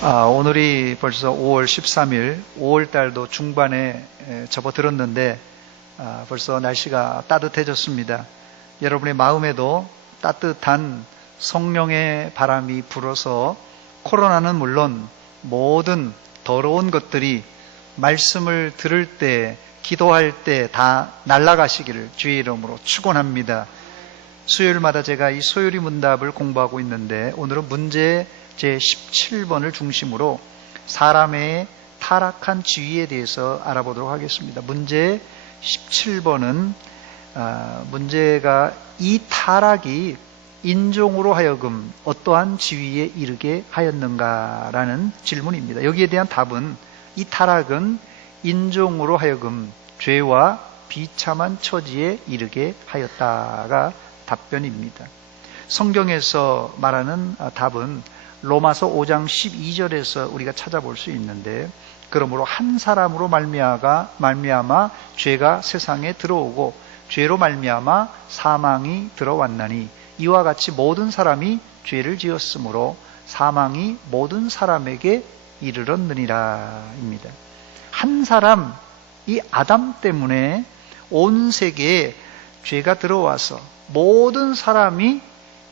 오늘이 벌써 5월 13일, 5월 달도 중반에 접어들었는데 벌써 날씨가 따뜻해졌습니다. 여러분의 마음에도 따뜻한 성령의 바람이 불어서 코로나는 물론 모든 더러운 것들이 말씀을 들을 때, 기도할 때 다 날아가시기를 주의 이름으로 축원합니다. 수요일마다 제가 이 소요리 문답을 공부하고 있는데 오늘은 문제 제17번을 중심으로 사람의 타락한 지위에 대해서 알아보도록 하겠습니다. 문제 17번은 문제가 이 타락이 인종으로 하여금 어떠한 지위에 이르게 하였는가라는 질문입니다. 여기에 대한 답은 이 타락은 인종으로 하여금 죄와 비참한 처지에 이르게 하였다가 답변입니다. 성경에서 말하는 답은 로마서 5장 12절에서 우리가 찾아볼 수 있는데, 그러므로 한 사람으로 말미암아 죄가 세상에 들어오고 죄로 말미암아 사망이 들어왔나니 이와 같이 모든 사람이 죄를 지었으므로 사망이 모든 사람에게 이르렀느니라 입니다. 한 사람, 이 아담 때문에 온 세계에 죄가 들어와서 모든 사람이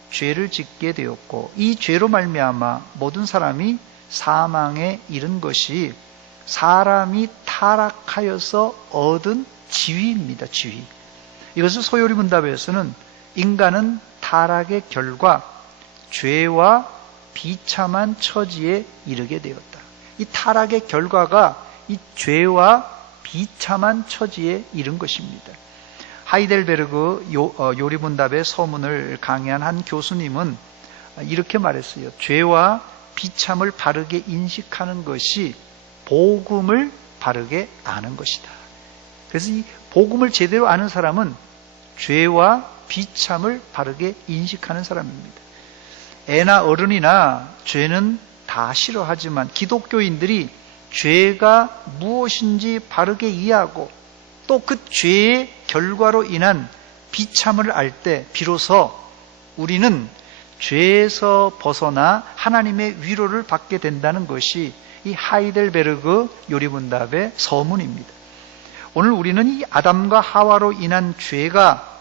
죄를 짓게 되었고, 이 죄로 말미암아 모든 사람이 사망에 이른 것이 사람이 타락하여서 얻은 지위입니다. 지위. 이것을 소요리 문답에서는 인간은 타락의 결과 죄와 비참한 처지에 이르게 되었다. 이 타락의 결과가 이 죄와 비참한 처지에 이른 것입니다. 하이델베르그 요리문답의 서문을 강의한 한 교수님은 이렇게 말했어요. 죄와 비참을 바르게 인식하는 것이 복음을 바르게 아는 것이다. 그래서 이 복음을 제대로 아는 사람은 죄와 비참을 바르게 인식하는 사람입니다. 애나 어른이나 죄는 다 싫어하지만 기독교인들이 죄가 무엇인지 바르게 이해하고 또 그 죄의 결과로 인한 비참을 알 때 비로소 우리는 죄에서 벗어나 하나님의 위로를 받게 된다는 것이 이 하이델베르그 요리문답의 서문입니다. 오늘 우리는 이 아담과 하와로 인한 죄가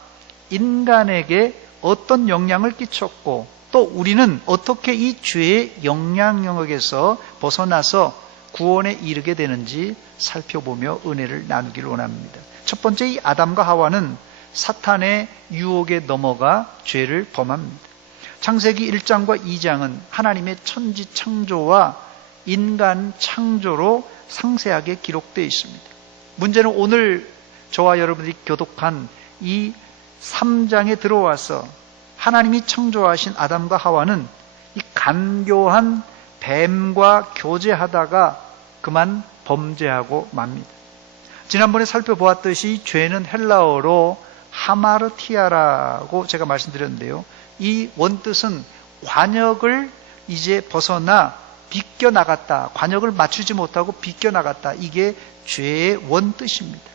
인간에게 어떤 영향을 끼쳤고 또 우리는 어떻게 이 죄의 영향력에서 벗어나서 구원에 이르게 되는지 살펴보며 은혜를 나누기를 원합니다. 첫 번째, 이 아담과 하와는 사탄의 유혹에 넘어가 죄를 범합니다. 창세기 1장과 2장은 하나님의 천지 창조와 인간 창조로 상세하게 기록되어 있습니다. 문제는 오늘 저와 여러분들이 교독한 이 3장에 들어와서 하나님이 창조하신 아담과 하와는 이 간교한 뱀과 교제하다가 그만 범죄하고 맙니다. 지난번에 살펴보았듯이 죄는 헬라어로 하마르티아라고 제가 말씀드렸는데요. 이 원뜻은 관역을 이제 벗어나 비껴나갔다, 관역을 맞추지 못하고 비껴나갔다, 이게 죄의 원뜻입니다.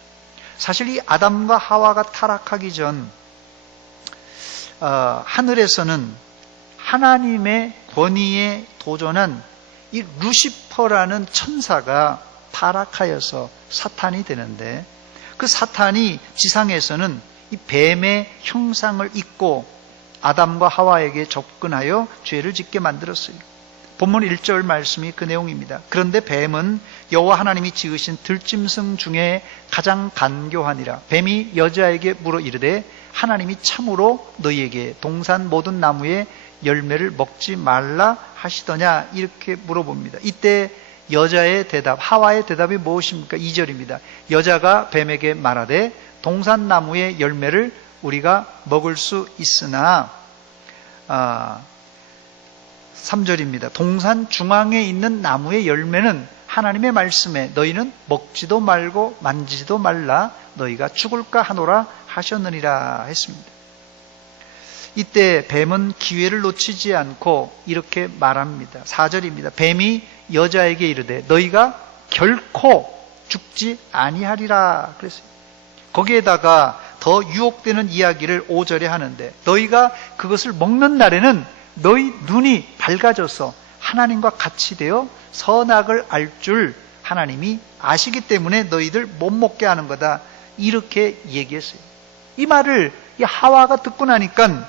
사실 이 아담과 하와가 타락하기 전 하늘에서는 하나님의 권위에 도전한 이 루시퍼라는 천사가 타락하여서 사탄이 되는데, 그 사탄이 지상에서는 이 뱀의 형상을 입고 아담과 하와에게 접근하여 죄를 짓게 만들었어요. 본문 1절 말씀이 그 내용입니다. 그런데 뱀은 여호와 하나님이 지으신 들짐승 중에 가장 간교하니라. 뱀이 여자에게 물어 이르되 하나님이 참으로 너희에게 동산 모든 나무의 열매를 먹지 말라 하시더냐, 이렇게 물어봅니다. 이때 여자의 대답, 하와의 대답이 무엇입니까? 2절입니다. 여자가 뱀에게 말하되 동산 나무의 열매를 우리가 먹을 수 있으나 3절입니다. 동산 중앙에 있는 나무의 열매는 하나님의 말씀에 너희는 먹지도 말고 만지지도 말라 너희가 죽을까 하노라 하셨느니라 했습니다. 이때 뱀은 기회를 놓치지 않고 이렇게 말합니다. 4절입니다. 뱀이 여자에게 이르되 너희가 결코 죽지 아니하리라 그랬어요. 거기에다가 더 유혹되는 이야기를 5절에 하는데 너희가 그것을 먹는 날에는 너희 눈이 밝아져서 하나님과 같이 되어 선악을 알 줄 하나님이 아시기 때문에 너희들 못 먹게 하는 거다. 이렇게 얘기했어요. 이 말을 이 하와가 듣고 나니까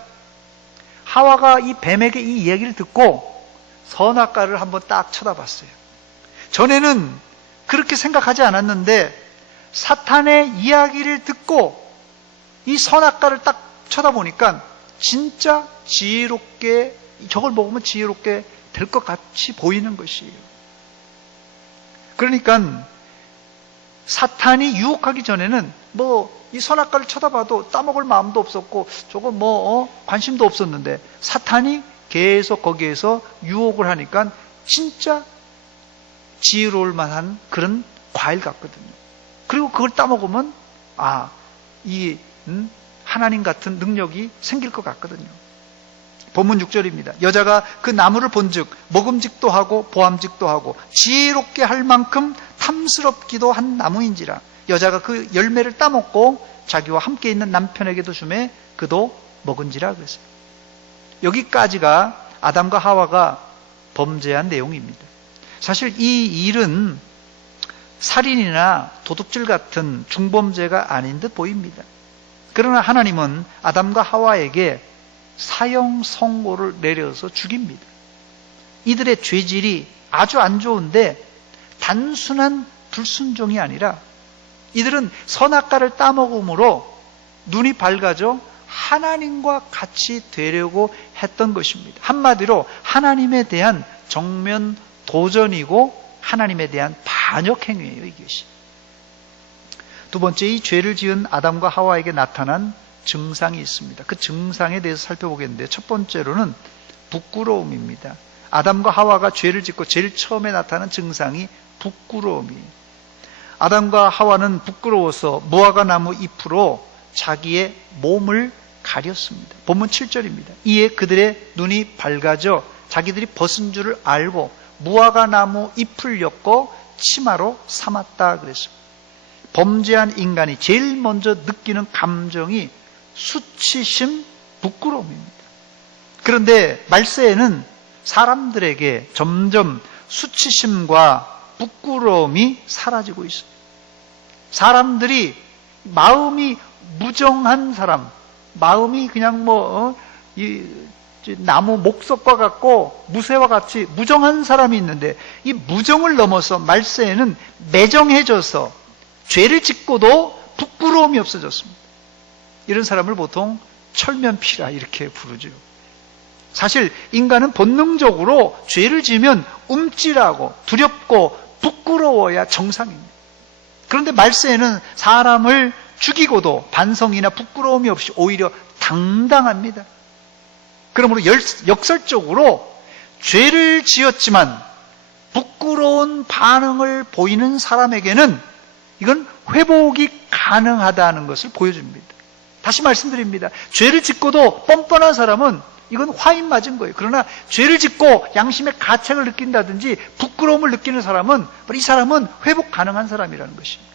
하와가 이 뱀에게 이 얘기를 듣고 선악과를 한번 딱 쳐다봤어요. 전에는 그렇게 생각하지 않았는데 사탄의 이야기를 듣고 이 선악과를 딱 쳐다보니까 진짜 지혜롭게, 저걸 먹으면 지혜롭게 될 것 같이 보이는 것이에요. 그러니까 사탄이 유혹하기 전에는 이 선악과를 쳐다봐도 따먹을 마음도 없었고 저거 관심도 없었는데 사탄이 계속 거기에서 유혹을 하니까 진짜 지혜로울 만한 그런 과일 같거든요. 그리고 그걸 따먹으면 이 하나님 같은 능력이 생길 것 같거든요. 본문 6절입니다. 여자가 그 나무를 본즉 먹음직도 하고 보암직도 하고 지혜롭게 할 만큼 탐스럽기도 한 나무인지라. 여자가 그 열매를 따먹고 자기와 함께 있는 남편에게도 주매 그도 먹은지라 그랬어요. 여기까지가 아담과 하와가 범죄한 내용입니다. 사실 이 일은 살인이나 도둑질 같은 중범죄가 아닌 듯 보입니다. 그러나 하나님은 아담과 하와에게 사형 선고를 내려서 죽입니다. 이들의 죄질이 아주 안 좋은데 단순한 불순종이 아니라 이들은 선악과를 따먹음으로 눈이 밝아져 하나님과 같이 되려고 했던 것입니다. 한마디로 하나님에 대한 정면 도전이고 하나님에 대한 반역 행위예요, 이것이. 두 번째, 이 죄를 지은 아담과 하와에게 나타난 증상이 있습니다. 그 증상에 대해서 살펴보겠는데 첫 번째로는 부끄러움입니다. 아담과 하와가 죄를 짓고 제일 처음에 나타난 증상이 부끄러움이에요. 아담과 하와는 부끄러워서 무화과 나무 잎으로 자기의 몸을 가렸습니다. 본문 7절입니다. 이에 그들의 눈이 밝아져 자기들이 벗은 줄을 알고 무화과 나무 잎을 엮고 치마로 삼았다 그랬습니다. 범죄한 인간이 제일 먼저 느끼는 감정이 수치심, 부끄러움입니다. 그런데 말세에는 사람들에게 점점 수치심과 부끄러움이 사라지고 있습니다. 사람들이 마음이 무정한 사람, 마음이 그냥 나무 목석과 같고 무쇠와 같이 무정한 사람이 있는데 이 무정을 넘어서 말세에는 매정해져서 죄를 짓고도 부끄러움이 없어졌습니다. 이런 사람을 보통 철면피라 이렇게 부르죠. 사실 인간은 본능적으로 죄를 지으면 움찔하고 두렵고 부끄러워야 정상입니다. 그런데 말세에는 사람을 죽이고도 반성이나 부끄러움이 없이 오히려 당당합니다. 그러므로 역설적으로 죄를 지었지만 부끄러운 반응을 보이는 사람에게는 이건 회복이 가능하다는 것을 보여줍니다. 다시 말씀드립니다. 죄를 짓고도 뻔뻔한 사람은 이건 화인 맞은 거예요. 그러나 죄를 짓고 양심의 가책을 느낀다든지 부끄러움을 느끼는 사람은 이 사람은 회복 가능한 사람이라는 것입니다.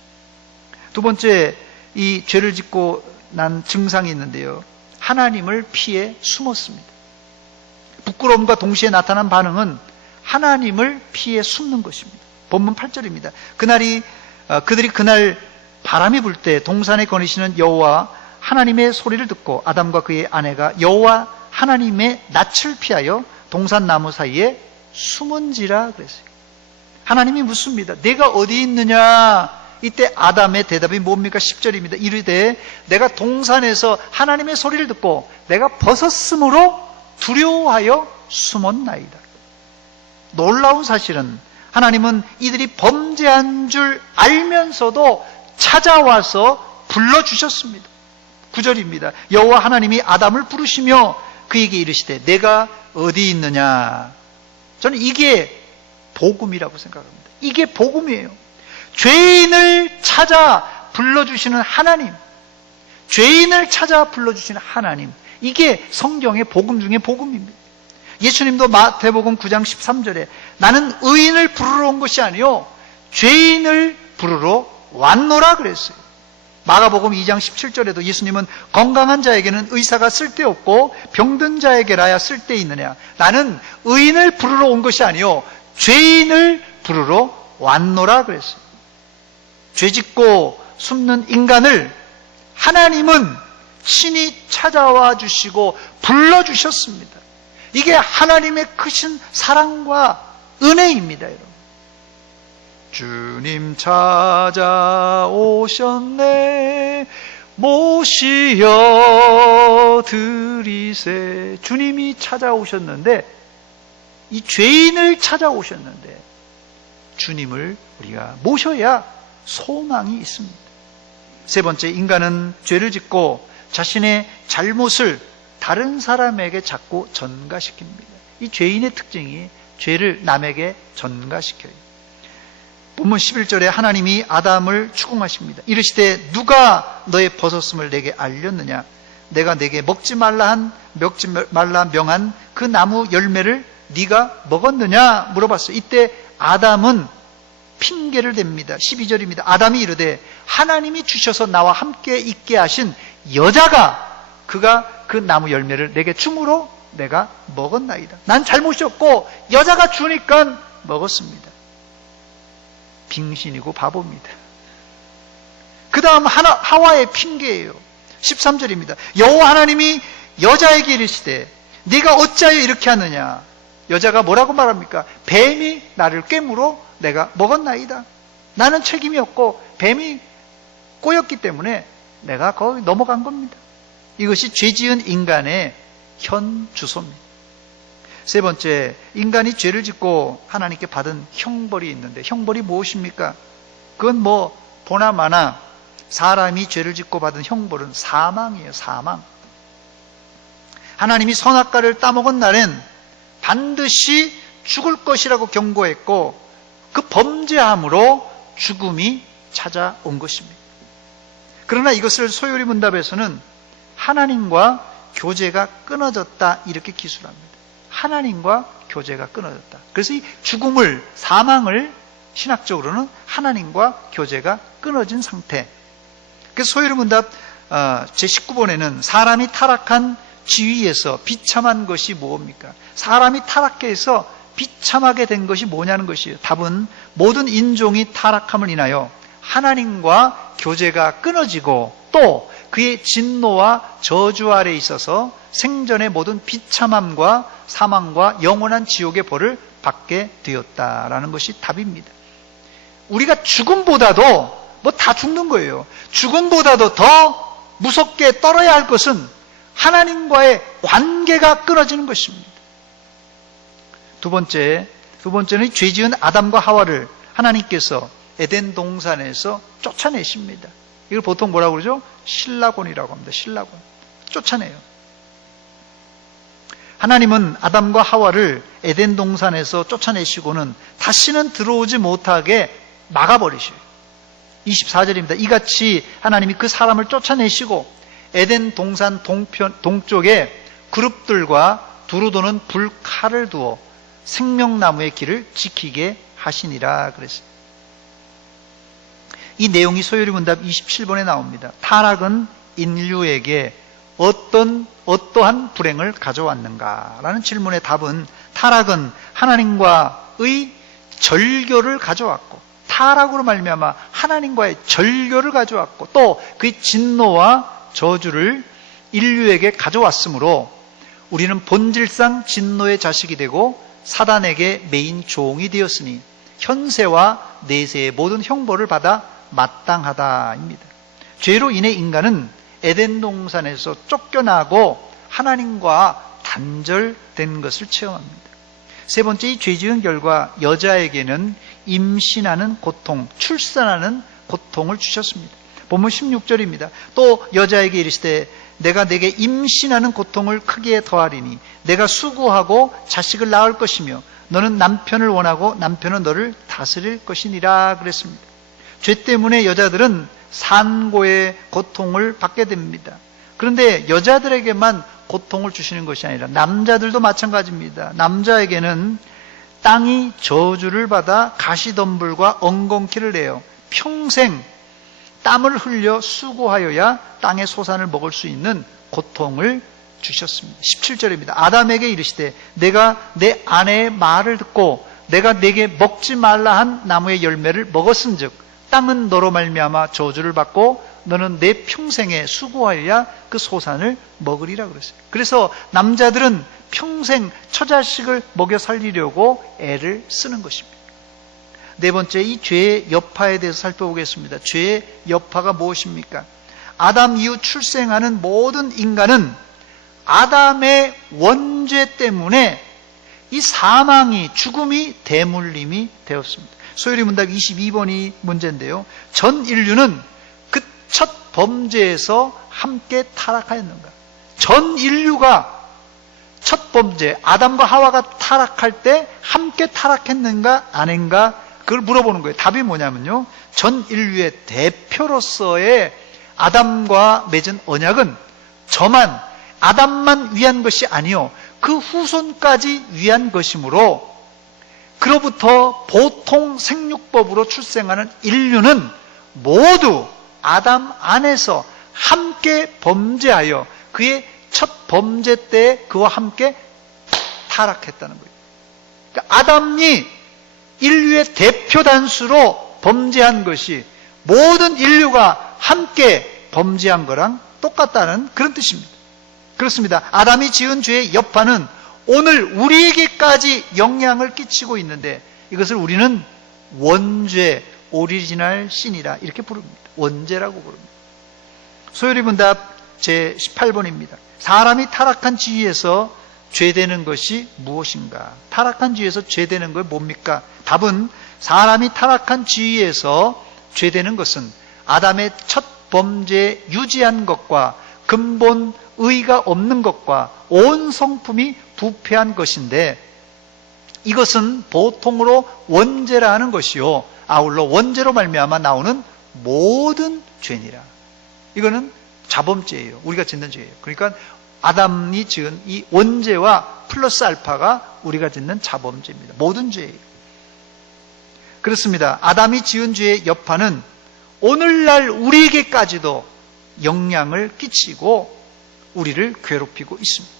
두 번째, 이 죄를 짓고 난 증상이 있는데요. 하나님을 피해 숨었습니다. 부끄러움과 동시에 나타난 반응은 하나님을 피해 숨는 것입니다. 본문 8절입니다. 그들이 그날 바람이 불 때 동산에 거니시는 여호와 하나님의 소리를 듣고 아담과 그의 아내가 여호와 하나님의 낯을 피하여 동산 나무 사이에 숨은지라 그랬어요. 하나님이 묻습니다. 내가 어디 있느냐? 이때 아담의 대답이 뭡니까? 10절입니다. 이르되 내가 동산에서 하나님의 소리를 듣고 내가 벗었으므로 두려워하여 숨었나이다. 놀라운 사실은 하나님은 이들이 범죄한 줄 알면서도 찾아와서 불러주셨습니다. 9절입니다. 여호와 하나님이 아담을 부르시며 그에게 이르시되 내가 어디 있느냐. 저는 이게 복음이라고 생각합니다. 이게 복음이에요. 죄인을 찾아 불러주시는 하나님, 죄인을 찾아 불러주시는 하나님, 이게 성경의 복음 중에 복음입니다. 예수님도 마태복음 9장 13절에 나는 의인을 부르러 온 것이 아니요 죄인을 부르러 왔노라 그랬어요. 마가복음 2장 17절에도 예수님은 건강한 자에게는 의사가 쓸데없고 병든 자에게라야 쓸데있느냐. 나는 의인을 부르러 온 것이 아니요 죄인을 부르러 왔노라 그랬어요. 죄짓고 숨는 인간을 하나님은 친히 찾아와 주시고 불러주셨습니다. 이게 하나님의 크신 사랑과 은혜입니다, 여러분. 주님 찾아오셨네 모시어 드리세. 주님이 찾아오셨는데, 이 죄인을 찾아오셨는데 주님을 우리가 모셔야 소망이 있습니다. 세 번째, 인간은 죄를 짓고 자신의 잘못을 다른 사람에게 자꾸 전가시킵니다. 이 죄인의 특징이 죄를 남에게 전가시켜요. 본문 11절에 하나님이 아담을 추궁하십니다. 이르시되 누가 너의 벗었음을 내게 알렸느냐? 내가 내게 먹지 말라 명한 그 나무 열매를 네가 먹었느냐? 물어봤어요. 이때 아담은 핑계를 댑니다. 12절입니다. 아담이 이르되 하나님이 주셔서 나와 함께 있게 하신 여자가 그가 그 나무 열매를 내게 줌으로 내가 먹었나이다. 난 잘못이었고 여자가 주니까 먹었습니다. 빙신이고 바보입니다. 그 다음 하와의 핑계예요. 13절입니다. 여호와 하나님이 여자에게 이르시되 네가 어찌하여 이렇게 하느냐? 여자가 뭐라고 말합니까? 뱀이 나를 꿰물어 내가 먹었나이다. 나는 책임이 없고 뱀이 꼬였기 때문에 내가 거기 넘어간 겁니다. 이것이 죄지은 인간의 현 주소입니다. 세 번째, 인간이 죄를 짓고 하나님께 받은 형벌이 있는데, 형벌이 무엇입니까? 그건 보나마나 사람이 죄를 짓고 받은 형벌은 사망이에요. 사망. 하나님이 선악과를 따먹은 날엔 반드시 죽을 것이라고 경고했고 그 범죄함으로 죽음이 찾아온 것입니다. 그러나 이것을 소요리 문답에서는 하나님과 교제가 끊어졌다 이렇게 기술합니다. 하나님과 교제가 끊어졌다. 그래서 이 죽음을, 사망을 신학적으로는 하나님과 교제가 끊어진 상태. 그래서 소요리 문답 제19번에는 사람이 타락한 지위에서 비참한 것이 무엇입니까? 사람이 타락해서 비참하게 된 것이 뭐냐는 것이에요. 답은 모든 인종이 타락함을 인하여 하나님과 교제가 끊어지고 또 그의 진노와 저주 아래 있어서 생전의 모든 비참함과 사망과 영원한 지옥의 벌을 받게 되었다라는 것이 답입니다. 우리가 죽음보다도 다 죽는 거예요. 죽음보다도 더 무섭게 떨어야 할 것은 하나님과의 관계가 끊어지는 것입니다. 두 번째는 죄 지은 아담과 하와를 하나님께서 에덴 동산에서 쫓아내십니다. 이걸 보통 뭐라고 그러죠? 신라곤이라고 합니다. 신라곤. 쫓아내요. 하나님은 아담과 하와를 에덴 동산에서 쫓아내시고는 다시는 들어오지 못하게 막아버리셔요. 24절입니다. 이같이 하나님이 그 사람을 쫓아내시고 에덴 동산 동쪽에 그룹들과 두루 도는 불칼을 두어 생명나무의 길을 지키게 하시니라 그랬어요. 이 내용이 소요리 문답 27번에 나옵니다. 타락은 인류에게 어떠한 불행을 가져왔는가라는 질문의 답은 타락은 하나님과의 절교를 가져왔고 타락으로 말미암아 하나님과의 절교를 가져왔고 또 그의 진노와 저주를 인류에게 가져왔으므로 우리는 본질상 진노의 자식이 되고 사단에게 매인 종이 되었으니 현세와 내세의 모든 형벌을 받아 마땅하다입니다. 죄로 인해 인간은 에덴 동산에서 쫓겨나고 하나님과 단절된 것을 체험합니다. 세 번째, 이 죄 지은 결과 여자에게는 임신하는 고통, 출산하는 고통을 주셨습니다. 본문 16절입니다. 또 여자에게 이르시되 내가 내게 임신하는 고통을 크게 더하리니 내가 수고하고 자식을 낳을 것이며 너는 남편을 원하고 남편은 너를 다스릴 것이니라 그랬습니다. 죄 때문에 여자들은 산고의 고통을 받게 됩니다. 그런데 여자들에게만 고통을 주시는 것이 아니라 남자들도 마찬가지입니다. 남자에게는 땅이 저주를 받아 가시덤불과 엉겅퀴를 내어 평생 땀을 흘려 수고하여야 땅의 소산을 먹을 수 있는 고통을 주셨습니다. 17절입니다. 아담에게 이르시되 내가 내 아내의 말을 듣고 내가 내게 먹지 말라 한 나무의 열매를 먹었은즉 땅은 너로 말미암아 저주를 받고 너는 내 평생에 수고하여야 그 소산을 먹으리라 그랬어요. 그래서 남자들은 평생 처자식을 먹여 살리려고 애를 쓰는 것입니다. 네 번째, 이 죄의 여파에 대해서 살펴보겠습니다. 죄의 여파가 무엇입니까? 아담 이후 출생하는 모든 인간은 아담의 원죄 때문에 이 사망이, 죽음이 대물림이 되었습니다. 소요리 문답 22번이 문제인데요. 전 인류는 그 첫 범죄에서 함께 타락하였는가? 전 인류가 첫 범죄, 아담과 하와가 타락할 때 함께 타락했는가 아닌가? 그걸 물어보는 거예요. 답이 뭐냐면요, 전 인류의 대표로서의 아담과 맺은 언약은 저만, 아담만 위한 것이 아니요 그 후손까지 위한 것이므로, 그로부터 보통 생육법으로 출생하는 인류는 모두 아담 안에서 함께 범죄하여 그의 첫 범죄 때 그와 함께 타락했다는 거예요. 그러니까 아담이 인류의 대표 단수로 범죄한 것이 모든 인류가 함께 범죄한 거랑 똑같다는 그런 뜻입니다. 그렇습니다. 아담이 지은 죄의 여파는 오늘 우리에게까지 영향을 끼치고 있는데, 이것을 우리는 원죄, 오리지널 신이라 이렇게 부릅니다. 원죄라고 부릅니다. 소요리 문답 제18번입니다. 사람이 타락한 지위에서 죄되는 것이 무엇인가? 타락한 지위에서 죄되는 건 뭡니까? 답은 사람이 타락한 지위에서 죄되는 것은 아담의 첫 범죄에 유지한 것과 근본 의가 없는 것과 온 성품이 부패한 것인데, 이것은 보통으로 원죄라 하는 것이요 아울러 원죄로 말미암아 나오는 모든 죄니라. 이거는 자범죄예요. 우리가 짓는 죄예요. 그러니까 아담이 지은 이 원죄와 플러스 알파가 우리가 짓는 자범죄입니다. 모든 죄예요. 그렇습니다. 아담이 지은 죄의 여파는 오늘날 우리에게까지도 영향을 끼치고 우리를 괴롭히고 있습니다.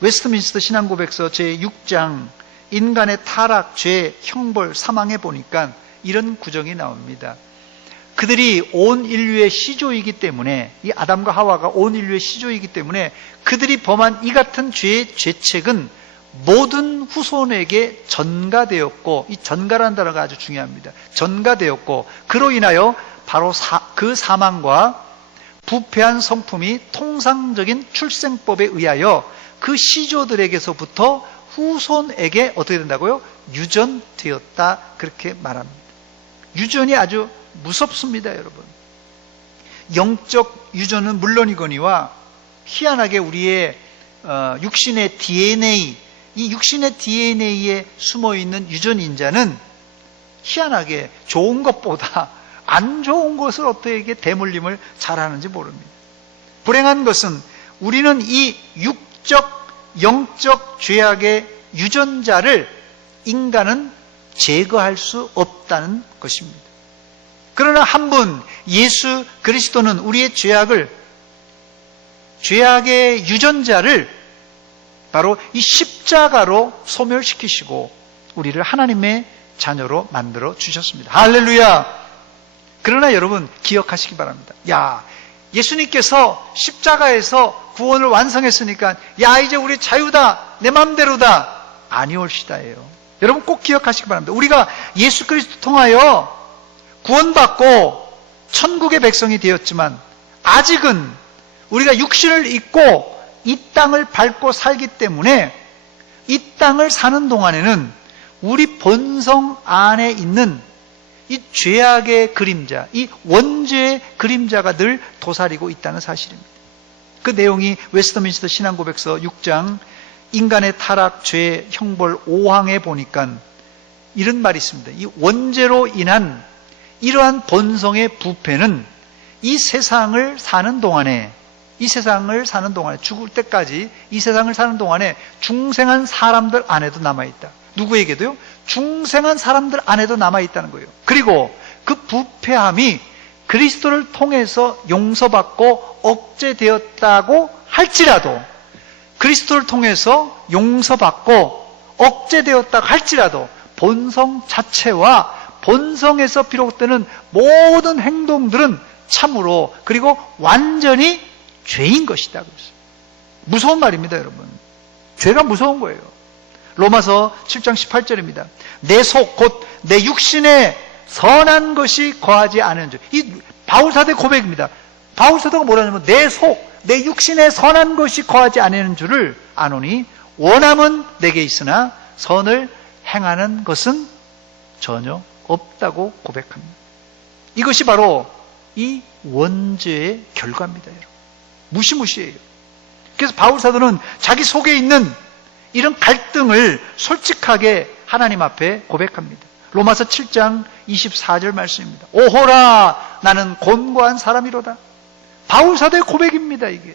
웨스트민스터 신앙고백서 제6장 인간의 타락, 죄, 형벌, 사망에 보니까 이런 구정이 나옵니다. 그들이 온 인류의 시조이기 때문에, 이 아담과 하와가 온 인류의 시조이기 때문에 그들이 범한 이 같은 죄의 죄책은 모든 후손에게 전가되었고, 이 전가라는 단어가 아주 중요합니다. 전가되었고, 그로 인하여 바로 그 사망과 부패한 성품이 통상적인 출생법에 의하여 그 시조들에게서부터 후손에게 어떻게 된다고요? 유전되었다, 그렇게 말합니다. 유전이 아주 무섭습니다, 여러분. 영적 유전은 물론이거니와 희한하게 우리의 육신의 DNA, 이 육신의 DNA에 숨어있는 유전인자는 희한하게 좋은 것보다 안 좋은 것을 어떻게 대물림을 잘하는지 모릅니다. 불행한 것은 우리는 이 육적, 영적 죄악의 유전자를 인간은 제거할 수 없다는 것입니다. 그러나 한 분 예수 그리스도는 우리의 죄악의 유전자를 바로 이 십자가로 소멸시키시고 우리를 하나님의 자녀로 만들어 주셨습니다. 할렐루야! 그러나 여러분 기억하시기 바랍니다. 예수님께서 십자가에서 구원을 완성했으니까 이제 우리 자유다, 내 맘대로다, 아니올시다예요. 여러분 꼭 기억하시기 바랍니다. 우리가 예수 그리스도 통하여 구원받고 천국의 백성이 되었지만 아직은 우리가 육신을 입고 이 땅을 밟고 살기 때문에 이 땅을 사는 동안에는 우리 본성 안에 있는 이 죄악의 그림자, 이 원죄의 그림자가 늘 도사리고 있다는 사실입니다. 그 내용이 웨스트민스터 신앙고백서 6장 인간의 타락, 죄, 형벌 5항에 보니까 이런 말이 있습니다. 이 원죄로 인한 이러한 본성의 부패는 이 세상을 사는 동안에 죽을 때까지 이 세상을 사는 동안에 중생한 사람들 안에도 남아있다. 누구에게도요? 중생한 사람들 안에도 남아있다는 거예요. 그리고 그 부패함이 그리스도를 통해서 용서받고 억제되었다고 할지라도, 그리스도를 통해서 용서받고 억제되었다고 할지라도 본성 자체와 본성에서 비롯되는 모든 행동들은 참으로 그리고 완전히 죄인 것이다. 그랬어요. 무서운 말입니다, 여러분. 죄가 무서운 거예요. 로마서 7장 18절입니다. 내 속 곧 내 육신에 선한 것이 거하지 않은 줄. 이 바울사도의 고백입니다. 바울사도가 뭐라냐면 내 속, 내 육신에 선한 것이 거하지 않는 줄을 아노니 원함은 내게 있으나 선을 행하는 것은 전혀 없다고 고백합니다. 이것이 바로 이 원죄의 결과입니다, 여러분. 무시무시해요. 그래서 바울사도는 자기 속에 있는 이런 갈등을 솔직하게 하나님 앞에 고백합니다. 로마서 7장 24절 말씀입니다. 오호라 나는 곤고한 사람이로다. 바울사도의 고백입니다. 이게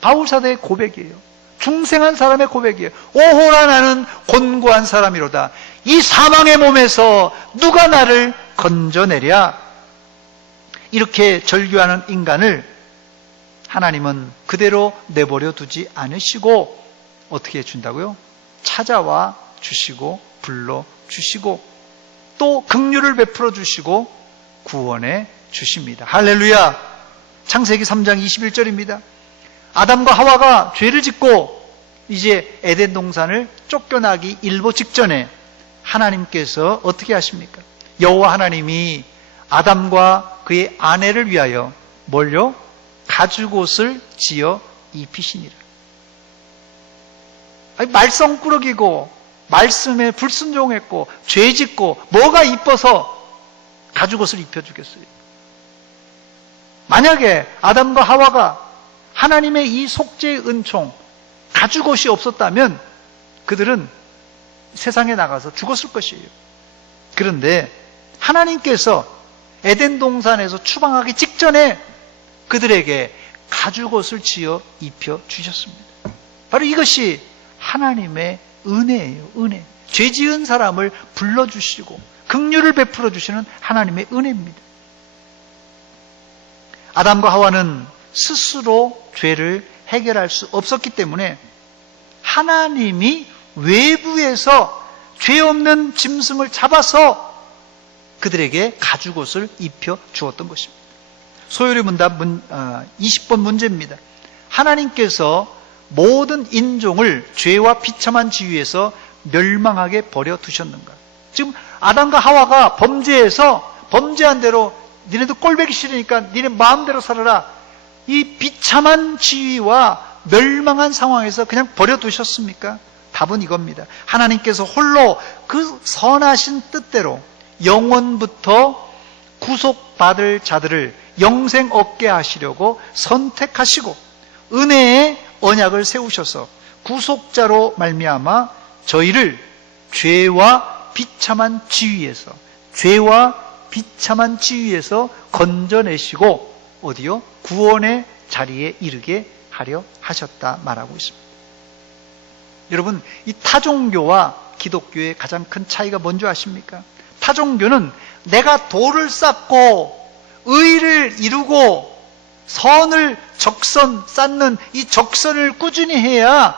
바울사도의 고백이에요. 중생한 사람의 고백이에요. 오호라 나는 곤고한 사람이로다. 이 사망의 몸에서 누가 나를 건져내랴. 이렇게 절규하는 인간을 하나님은 그대로 내버려 두지 않으시고 어떻게 해준다고요? 찾아와 주시고 불러 주시고 또 긍휼을 베풀어 주시고 구원해 주십니다. 할렐루야. 창세기 3장 21절입니다. 아담과 하와가 죄를 짓고 이제 에덴 동산을 쫓겨나기 일보 직전에 하나님께서 어떻게 하십니까? 여호와 하나님이 아담과 그의 아내를 위하여 뭘요? 가죽옷을 지어 입히시니라. 말썽꾸러기고 말씀에 불순종했고 죄짓고 뭐가 이뻐서 가죽옷을 입혀주겠어요? 만약에 아담과 하와가 하나님의 이 속죄의 은총 가죽옷이 없었다면 그들은 세상에 나가서 죽었을 것이에요. 그런데 하나님께서 에덴 동산에서 추방하기 직전에 그들에게 가죽옷을 지어 입혀 주셨습니다. 바로 이것이 하나님의 은혜예요. 은혜. 죄 지은 사람을 불러주시고 긍휼을 베풀어 주시는 하나님의 은혜입니다. 아담과 하와는 스스로 죄를 해결할 수 없었기 때문에 하나님이 외부에서 죄 없는 짐승을 잡아서 그들에게 가죽옷을 입혀 주었던 것입니다. 소요리 문답 20번 문제입니다. 하나님께서 모든 인종을 죄와 비참한 지위에서 멸망하게 버려 두셨는가? 지금 아담과 하와가 범죄해서 범죄한 대로 니네도 꼴보기 싫으니까 니네 마음대로 살아라. 이 비참한 지위와 멸망한 상황에서 그냥 버려 두셨습니까? 답은 이겁니다. 하나님께서 홀로 그 선하신 뜻대로 영원부터 구속받을 자들을 영생 얻게 하시려고 선택하시고 은혜의 언약을 세우셔서 구속자로 말미암아 저희를 죄와 비참한 지위에서 건져내시고 어디요? 구원의 자리에 이르게 하려 하셨다 말하고 있습니다. 여러분, 이 타종교와 기독교의 가장 큰 차이가 뭔지 아십니까? 타종교는 내가 도를 쌓고 의를 이루고 선을 쌓는 이 적선을 꾸준히 해야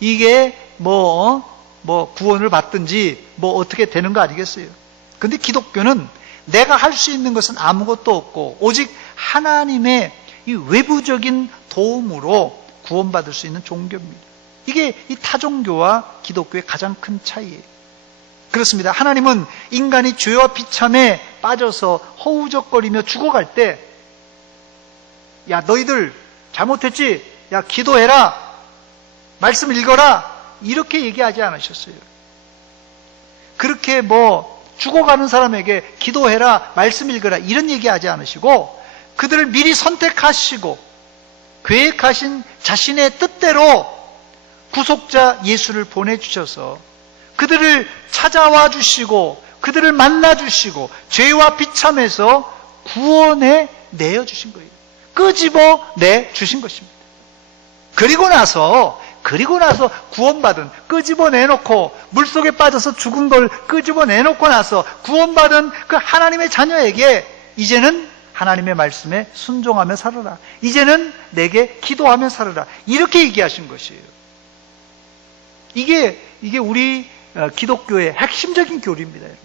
이게 구원을 받든지 어떻게 되는 거 아니겠어요? 근데 기독교는 내가 할 수 있는 것은 아무것도 없고 오직 하나님의 이 외부적인 도움으로 구원받을 수 있는 종교입니다. 이게 이 타종교와 기독교의 가장 큰 차이예요. 그렇습니다. 하나님은 인간이 죄와 비참에 빠져서 허우적거리며 죽어갈 때 야, 너희들 잘못했지? 야, 기도해라. 말씀 읽어라. 이렇게 얘기하지 않으셨어요. 그렇게 죽어가는 사람에게 기도해라, 말씀 읽어라 이런 얘기하지 않으시고 그들을 미리 선택하시고 계획하신 자신의 뜻대로 구속자 예수를 보내주셔서 그들을 찾아와 주시고 그들을 만나 주시고 죄와 비참에서 구원해 내어주신 거예요. 끄집어내 주신 것입니다. 그리고 나서 구원받은, 끄집어내놓고 물속에 빠져서 죽은 걸 끄집어내놓고 나서 구원받은 그 하나님의 자녀에게 이제는 하나님의 말씀에 순종하며 살아라. 이제는 내게 기도하며 살아라. 이렇게 얘기하신 것이에요. 이게 우리 기독교의 핵심적인 교리입니다. 여러분.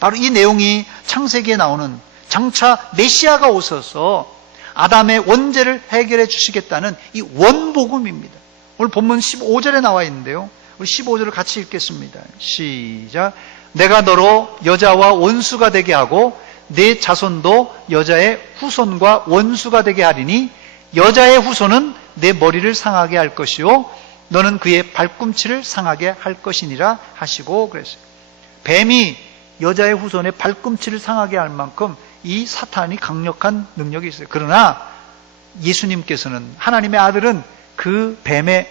바로 이 내용이 창세기에 나오는 장차 메시아가 오셔서 아담의 원죄를 해결해 주시겠다는 이 원복음입니다. 오늘 본문 15절에 나와 있는데요. 우리 15절을 같이 읽겠습니다. 시작. 내가 너로 여자와 원수가 되게 하고 내 자손도 여자의 후손과 원수가 되게 하리니 여자의 후손은 내 머리를 상하게 할 것이요 너는 그의 발꿈치를 상하게 할 것이니라 하시고 그랬어요. 뱀이 여자의 후손의 발꿈치를 상하게 할 만큼 이 사탄이 강력한 능력이 있어요. 그러나 예수님께서는, 하나님의 아들은 그 뱀의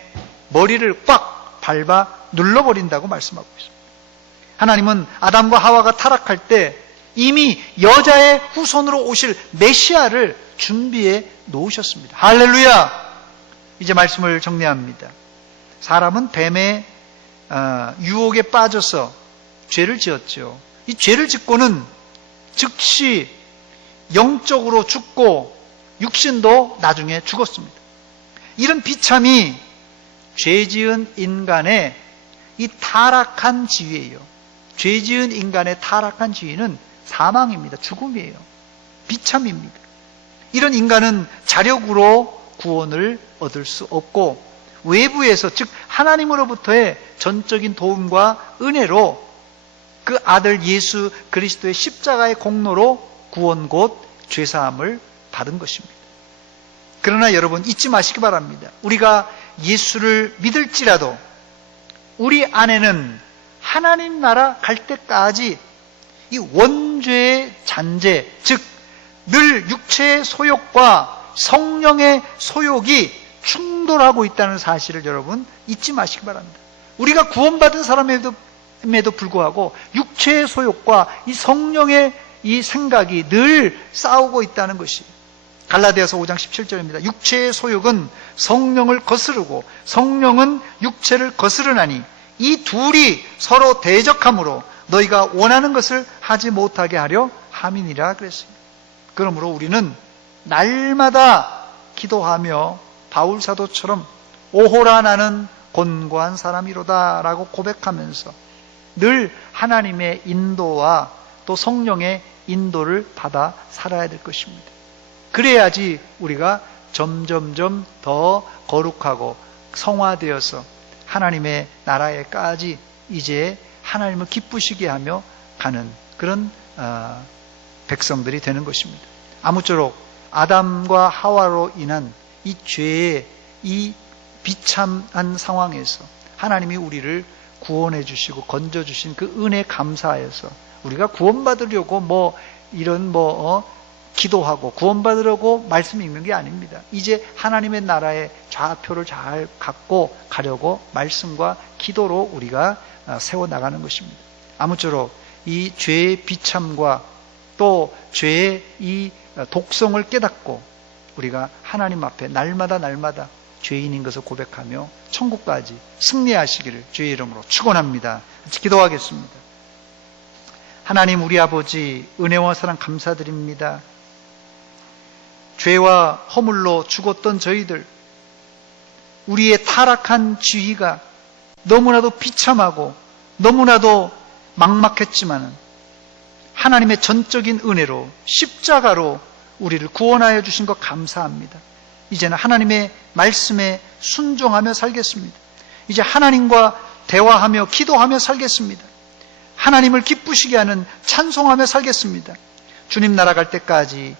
머리를 꽉 밟아 눌러버린다고 말씀하고 있습니다. 하나님은 아담과 하와가 타락할 때 이미 여자의 후손으로 오실 메시아를 준비해 놓으셨습니다. 할렐루야! 이제 말씀을 정리합니다. 사람은 뱀의 유혹에 빠져서 죄를 지었죠. 이 죄를 짓고는 즉시 영적으로 죽고 육신도 나중에 죽었습니다. 이런 비참이 죄 지은 인간의 이 타락한 지위예요. 죄 지은 인간의 타락한 지위는 사망입니다. 죽음이에요. 비참입니다. 이런 인간은 자력으로 구원을 얻을 수 없고 외부에서, 즉 하나님으로부터의 전적인 도움과 은혜로 그 아들 예수 그리스도의 십자가의 공로로 구원 곧 죄사함을 받은 것입니다. 그러나 여러분 잊지 마시기 바랍니다. 우리가 예수를 믿을지라도 우리 안에는 하나님 나라 갈 때까지 이 원죄의 잔재, 즉 늘 육체의 소욕과 성령의 소욕이 충돌하고 있다는 사실을 여러분 잊지 마시기 바랍니다. 우리가 구원받은 사람에도 불구하고 육체의 소욕과 이 성령의 이 생각이 늘 싸우고 있다는 것이 갈라디아서 5장 17절입니다. 육체의 소욕은 성령을 거스르고 성령은 육체를 거스르나니 이 둘이 서로 대적함으로 너희가 원하는 것을 하지 못하게 하려 함이니라 그랬습니다. 그러므로 우리는 날마다 기도하며 바울 사도처럼 오호라 나는 곤고한 사람이로다 라고 고백하면서 늘 하나님의 인도와 또 성령의 인도를 받아 살아야 될 것입니다. 그래야지 우리가 점점점 더 거룩하고 성화되어서 하나님의 나라에까지 이제 하나님을 기쁘시게 하며 가는 그런 백성들이 되는 것입니다. 아무쪼록 아담과 하와로 인한 이 죄의 이 비참한 상황에서 하나님이 우리를 구원해 주시고 건져 주신 그 은혜 감사하여서 우리가 구원받으려고 기도하고 구원받으려고 말씀 읽는 게 아닙니다. 이제 하나님의 나라의 좌표를 잘 갖고 가려고 말씀과 기도로 우리가 세워나가는 것입니다. 아무쪼록 이 죄의 비참과 또 죄의 이 독성을 깨닫고 우리가 하나님 앞에 날마다 죄인인 것을 고백하며 천국까지 승리하시기를 주의 이름으로 축원합니다. 같이 기도하겠습니다. 하나님 우리 아버지 은혜와 사랑 감사드립니다. 죄와 허물로 죽었던 저희들, 우리의 타락한 지위가 너무나도 비참하고 너무나도 막막했지만 하나님의 전적인 은혜로 십자가로 우리를 구원하여 주신 것 감사합니다. 이제는 하나님의 말씀에 순종하며 살겠습니다. 이제 하나님과 대화하며 기도하며 살겠습니다. 하나님을 기쁘시게 하는 찬송하며 살겠습니다. 주님 나라 갈 때까지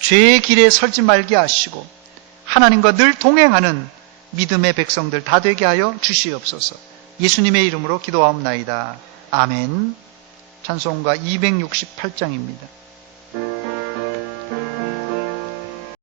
죄의 길에 설지 말게 하시고 하나님과 늘 동행하는 믿음의 백성들 다 되게 하여 주시옵소서. 예수님의 이름으로 기도하옵나이다. 아멘. 찬송가 268장입니다.